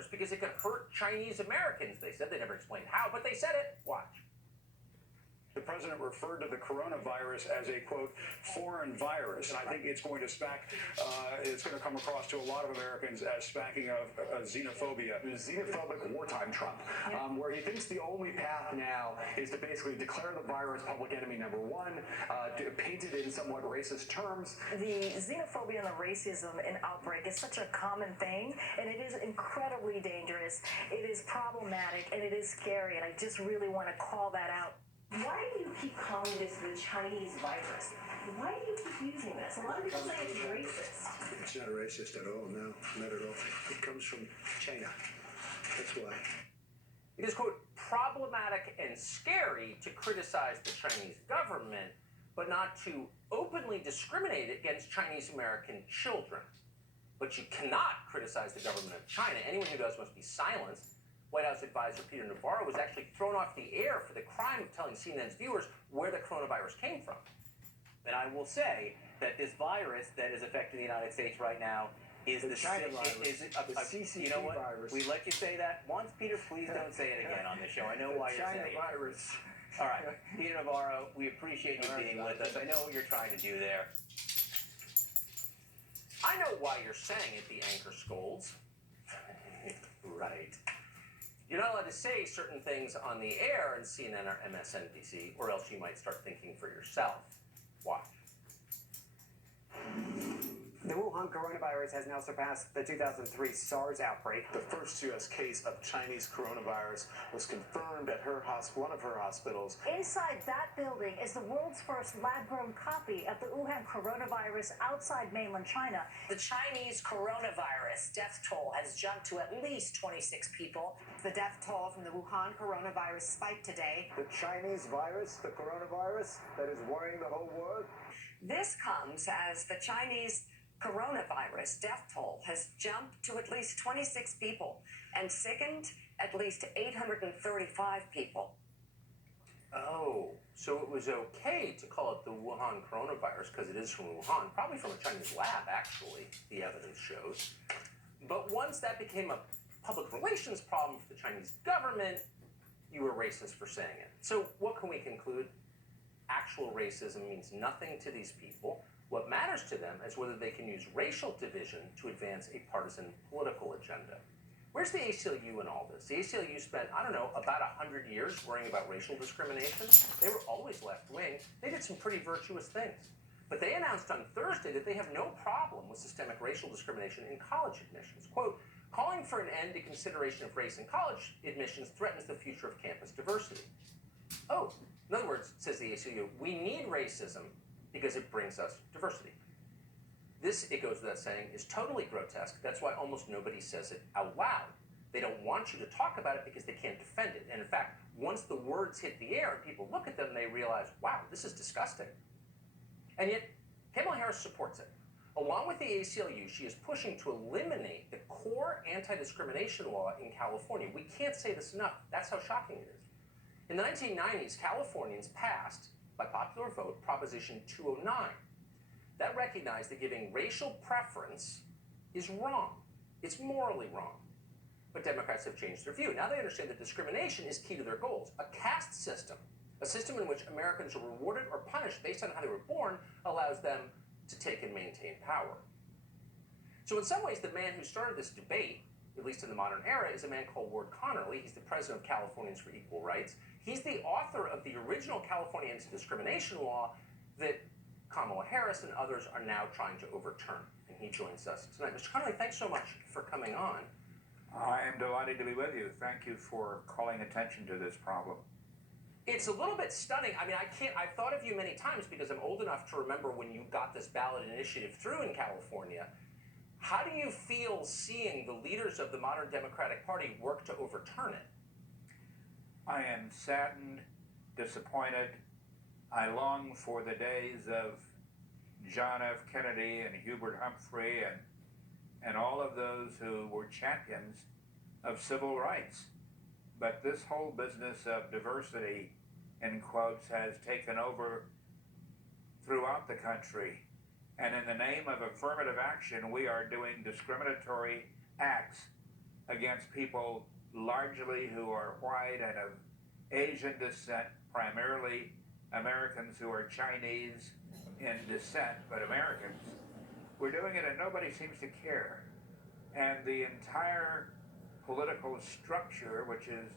coronavirus because it could hurt Chinese Americans. They said. They never explained how, but they said it. Watch. The president referred to the coronavirus as a, quote, foreign virus. And I think it's going to it's going to come across to a lot of Americans as smacking of xenophobia. Xenophobic wartime Trump, where he thinks the only path now is to basically declare the virus public enemy number one, paint it in somewhat racist terms. The xenophobia and the racism in outbreak is such a common thing, and it is incredibly dangerous. It is problematic, and it is scary, and I just really want to call that out. Why do you keep calling this the Chinese virus? Why do you keep using this? A lot of people say it's racist. It's not racist at all, no, not at all. It comes from China. That's why. It is, quote, problematic and scary to criticize the Chinese government, but not to openly discriminate against Chinese American children. But you cannot criticize the government of China. Anyone who does must be silenced. White House advisor Peter Navarro was actually thrown off the air for the crime of telling CNN's viewers where the coronavirus came from. And I will say that this virus that is affecting the United States right now is the China virus, the CCP you know what? virus. We let you say that once, Peter. Please don't say it again on the show. I know why you're saying China virus. it. All right, Peter Navarro, we appreciate you being with us. I know what you're trying to do there. I know why you're saying it, the anchor scolds. Right. You're not allowed to say certain things on the air in CNN or MSNBC, or else you might start thinking for yourself. Watch. The Wuhan coronavirus has now surpassed the 2003 SARS outbreak. The first U.S. case of Chinese coronavirus was confirmed at one of her hospitals. Inside that building is the world's first lab-grown copy of the Wuhan coronavirus outside mainland China. The Chinese coronavirus death toll has jumped to at least 26 people. The death toll from the Wuhan coronavirus spiked today. The Chinese virus, the coronavirus that is worrying the whole world. This comes as the Chinese coronavirus death toll has jumped to at least 26 people and sickened at least 835 people. Oh, so it was okay to call it the Wuhan coronavirus because it is from Wuhan, probably from a Chinese lab, actually, the evidence shows. But once that became a public relations problem for the Chinese government, you were racist for saying it. So what can we conclude? Actual racism means nothing to these people. What matters to them is whether they can use racial division to advance a partisan political agenda. Where's the ACLU in all this? The ACLU spent, about 100 years worrying about racial discrimination. They were always left-wing. They did some pretty virtuous things. But they announced on Thursday that they have no problem with systemic racial discrimination in college admissions. Quote, calling for an end to consideration of race in college admissions threatens the future of campus diversity. Oh, in other words, says the ACLU, we need racism because it brings us diversity. This, it goes without saying, is totally grotesque. That's why almost nobody says it out loud. They don't want you to talk about it because they can't defend it. And in fact, once the words hit the air and people look at them, they realize, wow, this is disgusting. And yet, Kamala Harris supports it. Along with the ACLU, she is pushing to eliminate the core anti-discrimination law in California. We can't say this enough. That's how shocking it is. In the 1990s, Californians passed, by popular vote, Proposition 209. That recognized that giving racial preference is wrong. It's morally wrong. But Democrats have changed their view. Now they understand that discrimination is key to their goals. A caste system, a system in which Americans are rewarded or punished based on how they were born, allows them to take and maintain power. So in some ways, the man who started this debate, at least in the modern era, is a man called Ward Connerly. He's the president of Californians for Equal Rights. He's the author of the original California anti-discrimination law that Kamala Harris and others are now trying to overturn. And he joins us tonight. Mr. Connerly, thanks so much for coming on. I am delighted to be with you. Thank you for calling attention to this problem. It's a little bit stunning. I mean, I've thought of you many times because I'm old enough to remember when you got this ballot initiative through in California. How do you feel seeing the leaders of the modern Democratic Party work to overturn it? I am saddened, disappointed. I long for the days of John F. Kennedy and Hubert Humphrey and all of those who were champions of civil rights. But this whole business of diversity, in quotes, has taken over throughout the country. And in the name of affirmative action, we are doing discriminatory acts against people largely who are white and of Asian descent, primarily Americans who are Chinese in descent, but Americans. We're doing it and nobody seems to care. And the entire political structure, which is